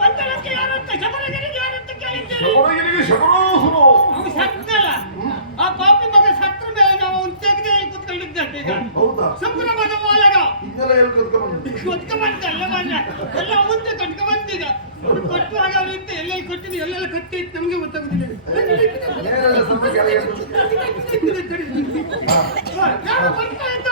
ಪಂಚರಕ್ಕೆ ಯಾರಂತ ಶಬರಗಿರಿಗೆ ಶಬರಾಸುರು ಸತ್ತಲ್ಲ ಆ ಪಾಪಿ ಮಗ ಸತ್ರ ಮೇಲೆ ನಾವು ಅವ್ನು ತೆಗೆದೇ ಕೂತ್ಕೊಂಡಿದ್ದೇವೆ ಈಗ ಹೌದಾ ಇದೆಲ್ಲ ಎಲ್ಲಿ ಬಂದ ಎಲ್ಲ ಮುಂದೆ ಕಟ್ಕ ಬಂದೀಗ ಕೊಟ್ಟು ಹಾಗಾದ್ರೆ ಅಂತ ಎಲ್ಲ ಕೊಟ್ಟಿದ್ದು ಎಲ್ಲೆಲ್ಲ ಕಟ್ಟಿ ಇತ್ತು ನಮ್ಗೆ ಗೊತ್ತಾಗುದಿಲ್ಲ ಬರ್ತಾ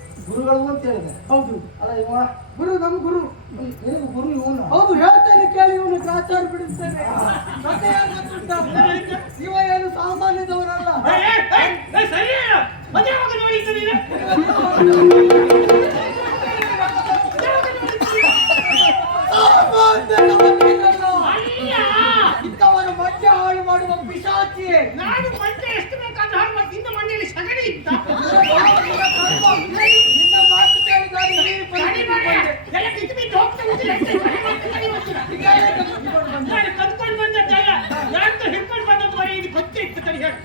ಗುರುಗಳು ಅಂತ ಹೇಳಿದೆ ಹೌದು ಅಲ್ಲ ಇವ ಗುರು ನಮ್ಮ ಗುರು ನಿನಗೆ ಗುರು ಇವನು ಹೌದು ಹೇಳ್ತೇನೆ ಕೇಳಿ ಇವನು ಆಚಾರ ಬಿಡಿಸ್ತೇನೆ ಮತ್ತೆ ಏನ್? ಇವ ಏನು ಸಾಮಾನ್ಯದವರಲ್ಲ ಸರಿ ಹೇಳು. ಮದುವೆ ಯಾವಾಗ ನೋಡಿದ್ದು ನೀನು? ಸಾಮಾನ್ಯದವನಿಗಲ್ಲ. ಅಲ್ಲ. ಇಂಥವರ ಮಧ್ಯ ಹಾಳು ಮಾಡುವ ಪಿಶಾಚಿಯೇ ನಾನು ಮಂಡೆ ಎಷ್ಟು ಬೇಕಾದ್ರೂ ಹಾಳು ಮಾಡ್ತೀನಿ. ನಿನ್ನ ಮಂಡೆಯಲ್ಲಿ ಸಗಣಿ ಇತ್ತ? ನಿನ್ನ ಮಾತು ಕೇಳಿ ನಾನು ಈ ಸರಿ ಪರಿಸ್ಥಿತಿಗೆ ಮಾಡೆ. ಬಂದೆ. ಎಲ್ಲ ಕಿತ್ತು ಬಿದ್ದು ಹೋಗ್ತಾ ಕೂತಿಲ್ಲ. ಅಷ್ಟೇ. ಸರಿ ಮಾಡ್ತಾ ಸರಿ ಮಾಡ್ತೀರಾ? ಕದ್ಕೊಂಡು ಬಂದದ್ದಲ್ಲ. ಯಾರ್ದೋ ಹಿಡ್ಕೊಂಡು ಬಂದದ್ದು ಇದು ಗೊತ್ತೇ ಇತ್ತು ತಡಿ ಹೇಳು.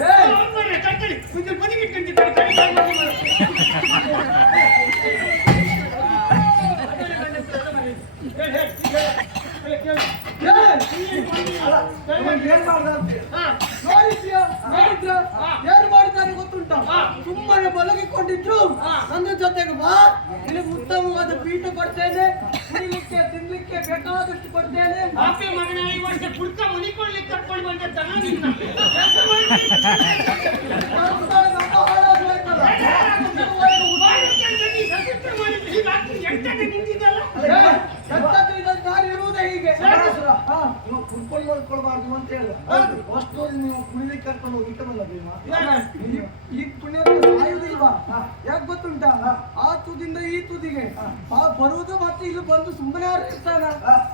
ಏ, ಅವ್ನು ಕೈ ಕಡಿ. ಒಂಚೂರು ಬದಿಗೆ ಇಟ್ಕೊಂಡಿದ್ದಾರೆ. ಕೈ ಕೈ ಮಾಡಿ ಮಾಡು. ಹೇಳು, ಹೇಳು, ಹೇಳು, ಹೇಳು. ಏ, ಇವ್ನಿಗೆ ಏನ್. ನೋಡಿದ್ಯಾ? ಹಾ. ಏನ್ ಮಾಡಿದ್ದಾರೆ ಗೊತ್ತುಂಟ. ಸುಮ್ಮನೆ ಮಲಗಿಕೊಂಡಿದ್ರು. ನನ್ನ ಜೊತೆಗೆ ಬಾ ಇಲ್ಲಿ ಉತ್ತಮವಾದ ಪೀಠ ಕೊಡ್ತೇನೆ ಕುಡಿಲಿಕ್ಕೆ ತಿನ್ಲಿಕ್ಕೆ ಬೇಕಾದಷ್ಟು ಕೊಡ್ತೇನೆ ಆಪೆ ಮಗನ ಈ ವರ್ಷ ಪುಡ್ಕ ಮುನಿಕೊಳ್ಳಿಕ್ಕೆ ಕರ್ಕೊಂಡು ಬಂದ ನಿನ್ನ ಕೆಲಸ ಮಾಡಿ ನಮ್ಮ ನಮ್ಮ ಹಾಳಾಗೋಯ್ತಲ್ಲ. ಏ, ಎಂತದ್ದು ಇದನ್ನು ನಾನು ಇರುವುದೇ ಹೀಗೆ ಇವ ಕುಡ್ಕೊಂಡು ಮಾಡ್ಕೊಳ್ಬಾರ್ದು ಅಂತ ಹೇಳಿದ. ಅಷ್ಟು ನೀವು ಕುಡಿಲಿಕ್ಕೆ ಕರ್ಕೊಂಡು ಹೋಗಿ ಇಟ್ಟಮಲ್ಲ ಭೀಮ ಈ- ಪುಣ್ಯ ಸಾಯುವುದಿಲ್ವಾ? ಯಾಕೆ ಗೊತ್ತುಂಟಾ? ಆ ತುದಿಂದ ಈ ತುದಿಗೆ. ಆ ಬರುವುದು ಮತ್ತೆ ಇಲ್ಲಿ ಬಂದು ಸುಮ್ಮನೆ ಇರ್ತಾನ?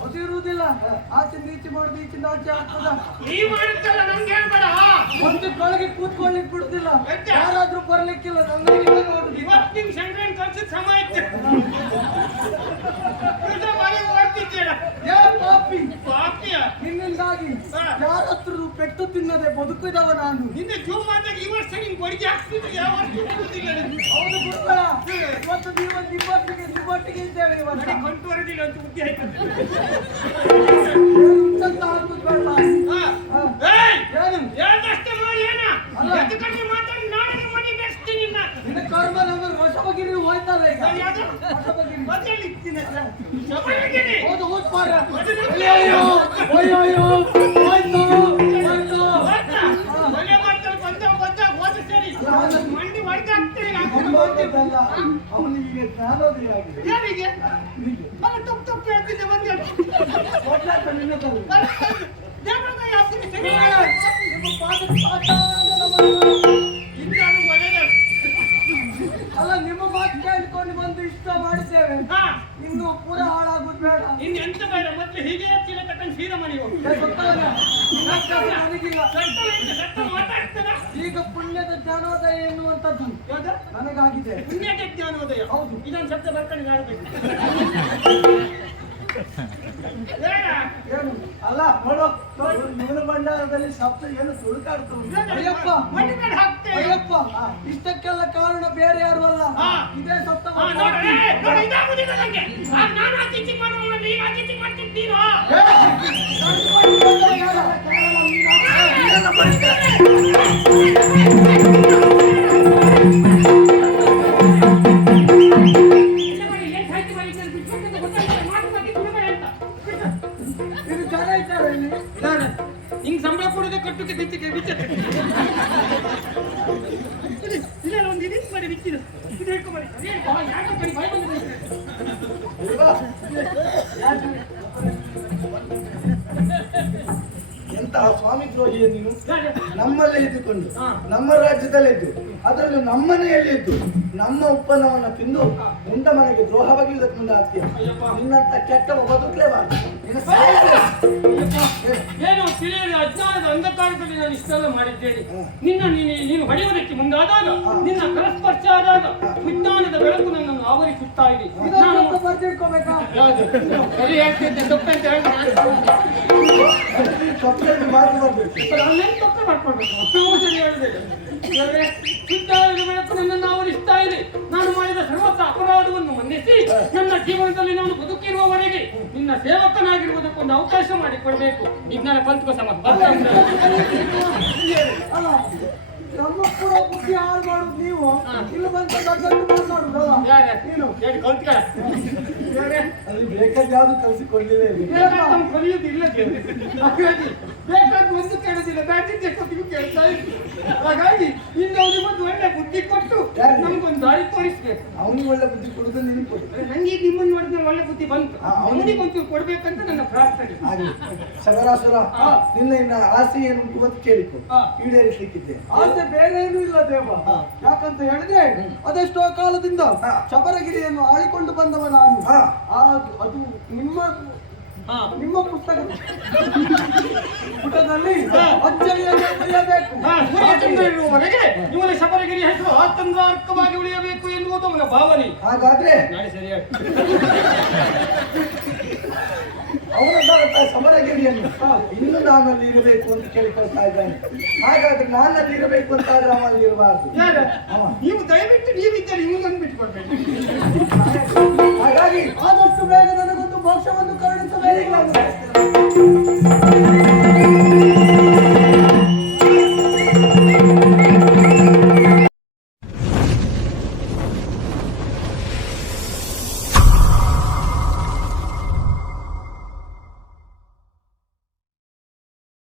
ಅದು ಇರುವುದಿಲ್ಲ. ಆಚಿಂದ ಈಚೆ ಮಾಡುದು ಈಚಿಂದ ಆಚೆ ಆಗ್ತದ. ಒಂದು ಕೊಳಗೆ ಕೂತ್ಕೊಳ್ಳಿಕ್ ಬಿಡುದಿಲ್ಲ? ಯಾರಾದ್ರೂ ಬರ್ಲಿಕ್ಕಿಲ್ಲ ನೋಡುದು. ಪಾಪಿ ನಿನ್ನಿಂದಾಗಿ ಹಾ. ಯಾರ ಹತ್ರ ಪೆಟ್ಟು ತಿನ್ನದೆ ಬದುಕಿದವ ನಾನು ನಿನ್ನೆ ಜೂಮ್ ಮಾಡಿದಾಗ ಈ ವರ್ಷ ನಿಂಗೆ ಬಡಿಗೆ ಹಾಕ್ತಿದ್ರೆ ಯಾವ ವರ್ಷ ನಿನ್ಗೆ. ಹೌದು ಗುರುಗಳ ಇವತ್ತು ನೀವು ನಿಬ್ಬಟ್ಟಿಗೆ ನಿಬ್ಬಟ್ಟಿಗೆ ಇದ್ದೇವೆ ಇವತ್ತು ಬರೀ ಕಂಟುವರೆದಿಲ್ಲ ಅಂತ ಬುದ್ಧಿ ಆಯ್ತು ಉಂಟಂತ ಹಾಕುದು ಬೇಡ ಹಾ. ಹಾ. ಏಯ್! ಏನು ಹೇಳ್ದಷ್ಟೇ ಮಾಡಿ ಏನ ಅಲ್ಲ. ಎದ್ದು ಕಟ್ಟಿ ಮಾತಾಡಿ ನಾಳೆ ಮನೆ ನಿನ್ನ ನಿನ್ನ ಕರ್ಮ ಹೋಯ್ತಲ್ಲ ಈಗ ನಾನು ಯಾವ್ದು? ವಶವಗಿರಿ ಮತ್ತೇಳಿ ಇರ್ತೀನಿ ಅಲ್ಲ. ಶಬರಿಮಲೆಗೆ. ಹೌದು ಹೋದ್ ಮಾರ್ರೆ. ಅಯ್ಯೋ ಅಯ್ಯೋ ಅಯ್ಯಯ್ಯೋ, ಹೋಯ್ತು, ಹೋಯ್ತು. ಗೊತ್ತಾ? ಮನೆ ಮಾಡ್ತಾರೆ, ಬಂದ ಬಂದ ಹೋದ ಸರಿ. ಮಂಡಿ ಅವನಿಗಲ್ಲ ಅವನಿಗೆ ಜ್ಞಾನೋದಯ ಆಗಿದೆ ಯಾರಿಗೆ? ಅಲ್ಲ, ತಪ್ಪು ತಪ್ಪು ಹೇಳ್ತಿದ್ದೆ ಬಂದೆ. ಕೊಡ್ಲಾಕ ನಿನ್ನದಲ್ಲ ಅಲ್ಲ, ದೇವ್ರಿಗೆ ಹಾಕ್ತೀನಿ, ನಿಮ್ಮ ಒಳ್ಳೆಯದೇ. ಅಲ್ಲ ನಿಮ್ಮ ಮಾತು ಕೇಳಿಕೊಂಡು ಬಂದು ಇಷ್ಟ ಮಾಡಿದ್ದೇವೆ. ಹಾ, ಇನ್ನು ಪೂರ ಹಾಳಾಗುದು ಬೇಡ. ಇನ್ನು ಎಂತ ಬೇಡ? ಮೊದಲು ಹೀಗೆ ಚೀಲ ತಕೊಂಡು ಸೀದಾ ಮನೆಗೆ ಹೋಗು. ಈಗ ಪುಣ್ಯದ ಜ್ಞಾನೋದಯ ಎನ್ನುವಂಥದ್ದು? ನನಗಾಗಿದೆ. ಪುಣ್ಯದ ಜ್ಞಾನೋದಯ. ಹೌದು. ಇದೊಂದು ಶಬ್ದ ಬರ್ತಾನೆ ಆಡ್ಬೇಕು ಏನು? ಅಲ್ಲ ನೋಡು. ಇವನ ಭಂಡಾರದಲ್ಲಿ ಶಬ್ದ ಏನು ತುಡುಕಾಡ್ತು ಅಯ್ಯಪ್ಪ. ಅಯ್ಯಪ್ಪ. ಇಷ್ಟಕ್ಕೆಲ್ಲ ಕಾರಣ ಬೇರೆ ಯಾರು ಅಲ್ಲ. ಇದೇ ಸತ್ತ ಗೊತ್ತಿದೆ ನನಗೆ ಆಗ ನಾನು ಆ ಟೀಚಿಂಗ್ ಮಾಡೋಣ ಈಗ ಆ ಟೀಚಿಂಗ್ ಹಿಂಗ್ ಸಂಬಳ ಕೊಡೋದೇ ಕಟ್ಟುಗೆ ಬಿಚ್ಚಕ್ಕೆ ಬಿಚ್ಚಕ್ಕೆ ಎಂತಹ ಸ್ವಾಮಿ ದ್ರೋಹಿಯ ನೀನು? ನಮ್ಮಲ್ಲೇ ಇದ್ದುಕೊಂಡು. ನಮ್ಮ ರಾಜ್ಯದಲ್ಲೇ ಇದ್ದು ಅದರಲ್ಲೂ ನಮ್ಮನೆಯಲ್ಲಿ ಇದ್ದು ನಮ್ಮ ಉತ್ಪನ್ನವನ್ನ ತಿಂದು ಉಂಡ ಮನೆಗೆ ದ್ರೋಹ ಬಗೆಯುವುದಕ್ಕೆ ಮುಂದೆ ಆಗ್ತೀಯ. ನಿನ್ನಂತ ಕೆಟ್ಟ ಬದುಕಲೇ. ಏನು ತಿಳಿಯದೆ ಅಜ್ಞಾನದ ಅಂಧಕಾರದಲ್ಲಿ ನಾನು ಇಷ್ಟೆಲ್ಲ ಮಾಡಿದ್ದೇನೆ. ನಿನ್ನ ನೀನು ಹೊಡೆಯುವುದಕ್ಕೆ ಮುಂದಾದಾಗ ನಿನ್ನ ಆದಾಗ ವಿಜ್ಞಾನದ ಬೆಳಕು ನನ್ನನ್ನು ಆವರಿಸುತ್ತಾ ಇದೆ ನಾನು ಸರಿ ಹೇಳ್ತಿದ್ದೆ ತಪ್ಪು ಅಂತ ಹೇಳಿ ತಪ್ಪಲ್ಲಿ ಮಾತು ಬರ್ಬೇಕು ನಾನೇನು ತಪ್ಪು ಮಾಡ್ಕೊಳ್ಬೇಕು ನಾವು ಸರಿ ಹೇಳಿದೆ ದೇವರೇ, ವಿಜ್ಞಾನದ ಬೆಳಕು ನನ್ನನ್ನು ಆವರಿಸ್ತಾ ಇದೆ ನಾನು ಮಾಡಿದ ಸರ್ವತ್ರ ಅಪರಾಧವನ್ನು ಮನ್ನಿಸಿ ನನ್ನ ಜೀವನದಲ್ಲಿ ನಾನು ಬದುಕಿರುವವರೆಗೆ ನಿನ್ನ ಸೇವಕನಾಗಿರುವುದಕ್ಕೊಂದು ಅವಕಾಶ ಮಾಡಿಕೊಡಬೇಕು ವಿಜ್ಞಾನ ಪಂಚಕ ಸಮ ನಮ್ಮ ಕೂಡ ಬುದ್ಧಿ ಅಲ್ಲಿ ಬೇಕಾದ ಯಾವ್ದು. ಹಾಗಾಗಿ ಬೇಕಾದ ಒಂದು ಕೇಳೋದಿಲ್ಲ ಬ್ಯಾಟಿಂಗ್ ಹಾಗಾಗಿ ಇನ್ನು ಅವನಿಗೆ ಒಂದು ಒಳ್ಳೆ ಬುದ್ಧಿ ಕೊಟ್ಟು ನಮ್ಗೊಂದು ಅವನಿಗೆ ಒಳ್ಳೆ ಬುದ್ಧಿ ಕೊಡುದು ನಿನಗೆ ಕೊಡು. ನಂಗೆ ನಿಮ್ಮನ್ನು ನೋಡಿದ್ರೆ ಒಳ್ಳೆ ಬುದ್ಧಿ ಬಂತು. ಅವ್ನಿಗೆ- ಒಂಚೂರು ಕೊಡ್ಬೇಕಂತ ನನ್ನ ಪ್ರಾರ್ಥನೆ. ಹಾಗೆ. ಸಗರಾಸುರ. ನಿನ್ನ ಇನ್ನ ಆಸೆ ಏನು ಇವತ್ತು ಕೇಳಿಕೊ. ಈಡೇರಿಸಲಿಕ್ಕಿದ್ದೆ ಆಸೆ ಬೇರೆ ಏನೂ ಇಲ್ಲ ದೇವ. ಯಾಕಂತ ಹೇಳಿದ್ರೆ ಅದೆಷ್ಟೋ ಕಾಲದಿಂದ. ಶಬರಗಿರಿಯನ್ನು ಆಳಿಕೊಂಡು ಬಂದವ ನಾನು. ಅದು ನಿಮ್ಮ ನಿಮ್ಮ ಪುಸ್ತಕ ಪುಟದಲ್ಲಿ. ಅಚ್ಚರಿಯನ್ನು ಬರೆಯಬೇಕು ಹಾ, ಸೂರ್ಯಚಂದ್ರ ಇರುವವರೆಗೆ ಇವನ ಶಬರಗಿರಿ ಹೆಸರು ಆತಂದ್ರಾರ್ಕವಾಗಿ ಉಳಿಯಬೇಕು ಎನ್ನುವುದು ಅವನ ಭಾವನೆ. ಹಾಗಾದ್ರೆ ನಾಳೆ ಸರಿಯಾಗಿ. ಅವನ ಸಮರಗಿರಿಯನ್ನು ಇನ್ನು ನಾನಲ್ಲಿ ಇರಬೇಕು ಅಂತ ಕೇಳಿಕೊಳ್ತಾ ಇದ್ದಾನೆ. ಹಾಗಾದ್ರೆ ನಾನಲ್ಲಿ ಇರಬೇಕು ಅಂತ ಆದ್ರೆ ಅವನಲ್ಲಿ ಇರಬಾರ್ದು. ನೀವು ದಯವಿಟ್ಟು ನೀವಿದ್ದರೆ ಇವನನ್ನು ಬಿಟ್ಕೊಡ್ಬೇಕು ಹಾಗಾಗಿ ಆದಷ್ಟು ಬೇಗದ ಮೋಕ್ಷವನ್ನು ಕರುಣಿಸಬೇಕು